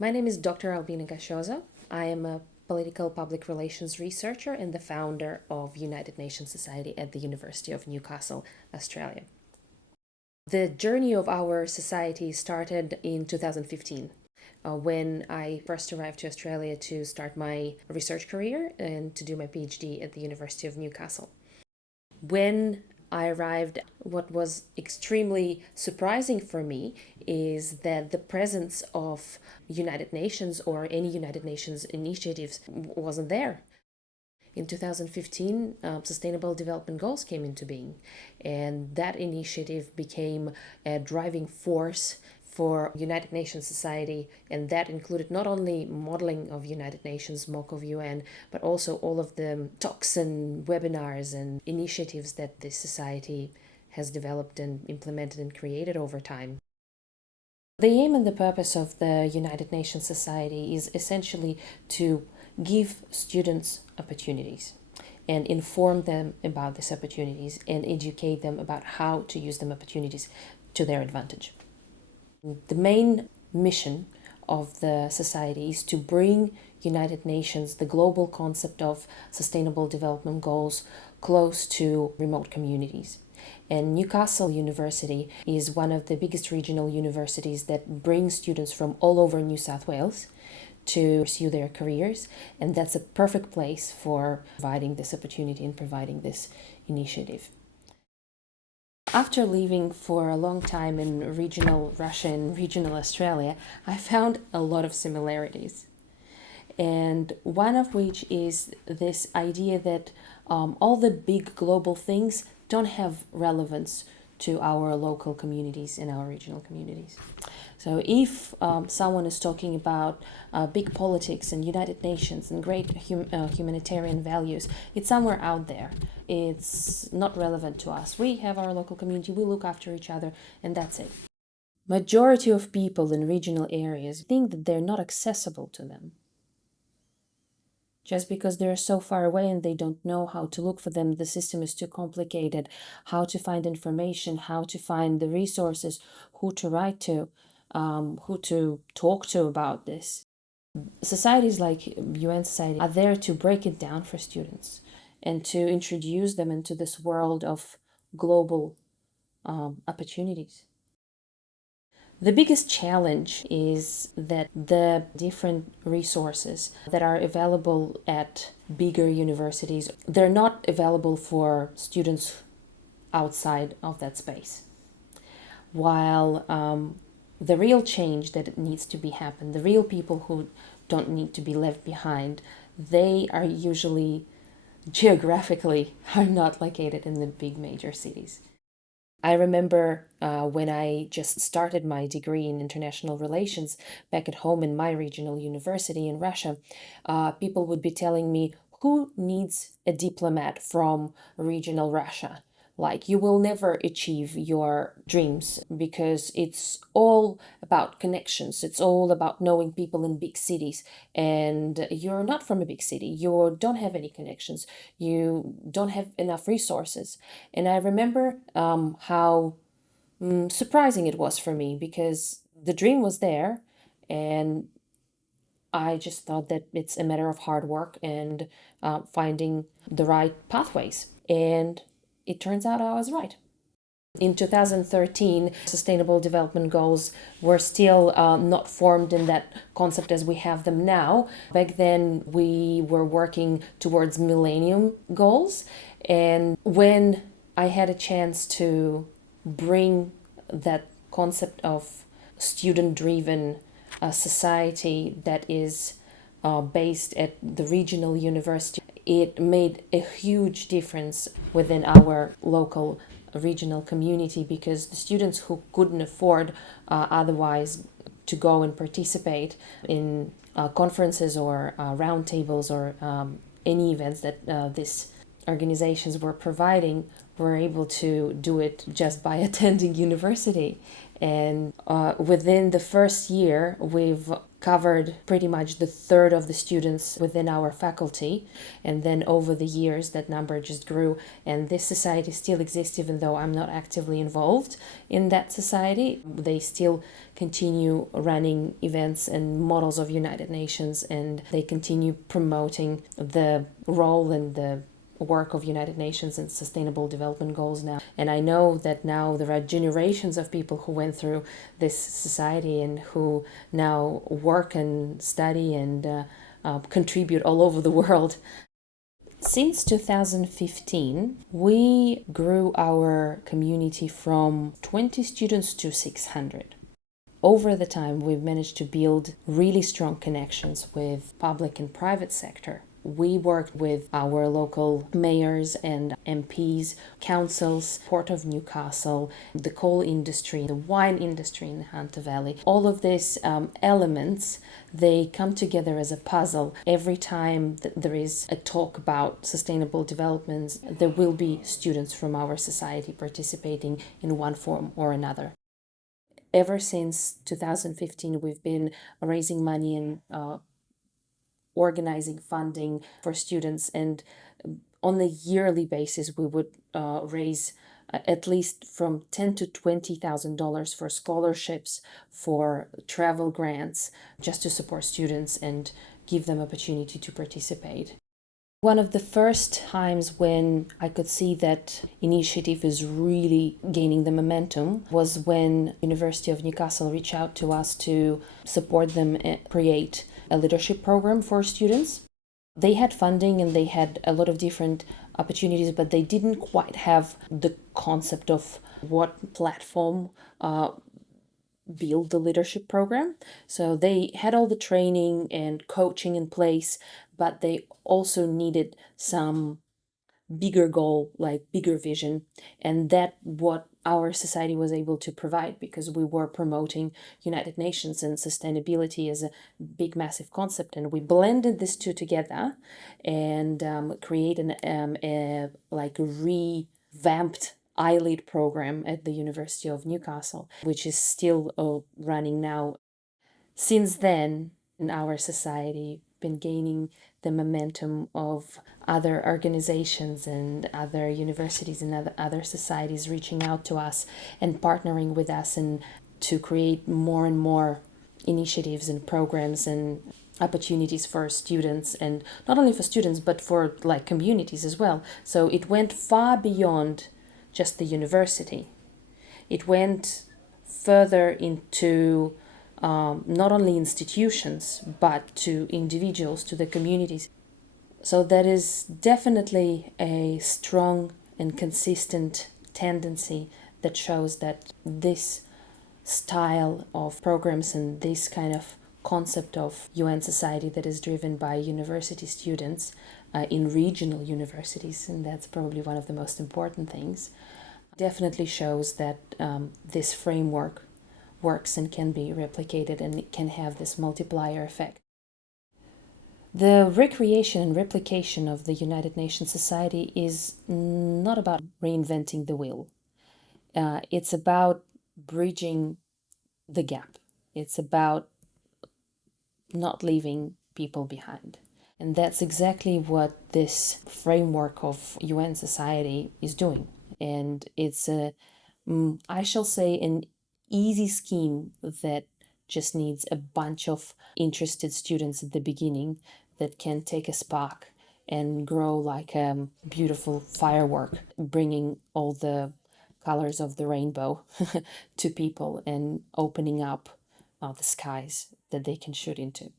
My name is Dr. Albina Gayoso. I am a political public relations researcher and the founder of United Nations Society at the University of Newcastle, Australia. The journey of our society started in 2015 when I first arrived to Australia to start my research career and to do my Ph.D. at the University of Newcastle. When I arrived, what was extremely surprising for me is that the presence of United Nations or any United Nations initiatives wasn't there. In 2015, Sustainable Development Goals came into being, and that initiative became a driving force for United Nations Society, and that included not only modeling of United Nations, mock of UN, but also all of the talks and webinars and initiatives that this society has developed and implemented and created over time. The aim and the purpose of the United Nations Society is essentially to give students opportunities and inform them about these opportunities and educate them about how to use them opportunities to their advantage. The main mission of the society is to bring United Nations, the global concept of Sustainable Development Goals, close to remote communities. And Newcastle University is one of the biggest regional universities that brings students from all over New South Wales to pursue their careers, and that's a perfect place for providing this opportunity and providing this initiative. After living for a long time in regional Russia and regional Australia, I found a lot of similarities. And one of which is this idea that all the big global things don't have relevance to our local communities and our regional communities. So if someone is talking about big politics and United Nations and great humanitarian values, it's somewhere out there. It's not relevant to us. We have our local community, we look after each other, and that's it. Majority of people in regional areas think that they're not accessible to them. Just because they're so far away and they don't know how to look for them, the system is too complicated, how to find information, how to find the resources, who to write to, who to talk to about this. Societies like UN Society are there to break it down for students and to introduce them into this world of global opportunities. The biggest challenge is that the different resources that are available at bigger universities, they're not available for students outside of that space. While the real change that needs to be happen, the real people who don't need to be left behind, they are usually geographically are not located in the big major cities. I remember when I just started my degree in international relations back at home in my regional university in Russia, people would be telling me, who needs a diplomat from regional Russia? Like, you will never achieve your dreams because it's all about connections. It's all about knowing people in big cities. And you're not from a big city. You don't have any connections. You don't have enough resources. And I remember how surprising it was for me because the dream was there. And I just thought that it's a matter of hard work and finding the right pathways. And it turns out I was right. In 2013, Sustainable Development Goals were still not formed in that concept as we have them now. Back then, we were working towards Millennium Goals. And when I had a chance to bring that concept of student-driven society that is based at the regional university, it made a huge difference within our local regional community because the students who couldn't afford otherwise to go and participate in conferences or roundtables or any events that these organizations were providing were able to do it just by attending university. And within the first year, we've covered pretty much the third of the students within our faculty. And then over the years, that number just grew. And this society still exists, even though I'm not actively involved in that society. They still continue running events and models of United Nations, and they continue promoting the role and the work of United Nations and Sustainable Development Goals now. And I know that now there are generations of people who went through this society and who now work and study and contribute all over the world. Since 2015, we grew our community from 20 students to 600. Over the time, we've managed to build really strong connections with public and private sector. We worked with our local mayors and MPs, councils, Port of Newcastle, the coal industry, the wine industry in the Hunter Valley. All of these elements, they come together as a puzzle. Every time that there is a talk about sustainable developments, there will be students from our society participating in one form or another. Ever since 2015, we've been raising money and organizing funding for students, and on a yearly basis we would raise at least from $10,000 to $20,000 for scholarships, for travel grants, just to support students and give them opportunity to participate. One of the first times when I could see that initiative is really gaining the momentum was when University of Newcastle reached out to us to support them create a leadership program for students. They had funding and they had a lot of different opportunities, but they didn't quite have the concept of what platform build the leadership program. So they had all the training and coaching in place, but they also needed some bigger goal, like bigger vision. And that what our society was able to provide, because we were promoting United Nations and sustainability as a big, massive concept. And we blended these two together and created a revamped ILEAD program at the University of Newcastle, which is still running now. Since then, in our society, been gaining the momentum of other organizations and other universities and other societies reaching out to us and partnering with us, and to create more and more initiatives and programs and opportunities for students, and not only for students but for like communities as well. So it went far beyond just the university. It went further into not only institutions, but to individuals, to the communities. So that is definitely a strong and consistent tendency that shows that this style of programs and this kind of concept of UN society that is driven by university students in regional universities, and that's probably one of the most important things, definitely shows that this framework works and can be replicated, and it can have this multiplier effect. The recreation and replication of the United Nations Society is not about reinventing the wheel. It's about bridging the gap. It's about not leaving people behind. And that's exactly what this framework of UN society is doing. And it's I shall say, an easy scheme that just needs a bunch of interested students at the beginning that can take a spark and grow like a beautiful firework, bringing all the colors of the rainbow to people and opening up the skies that they can shoot into.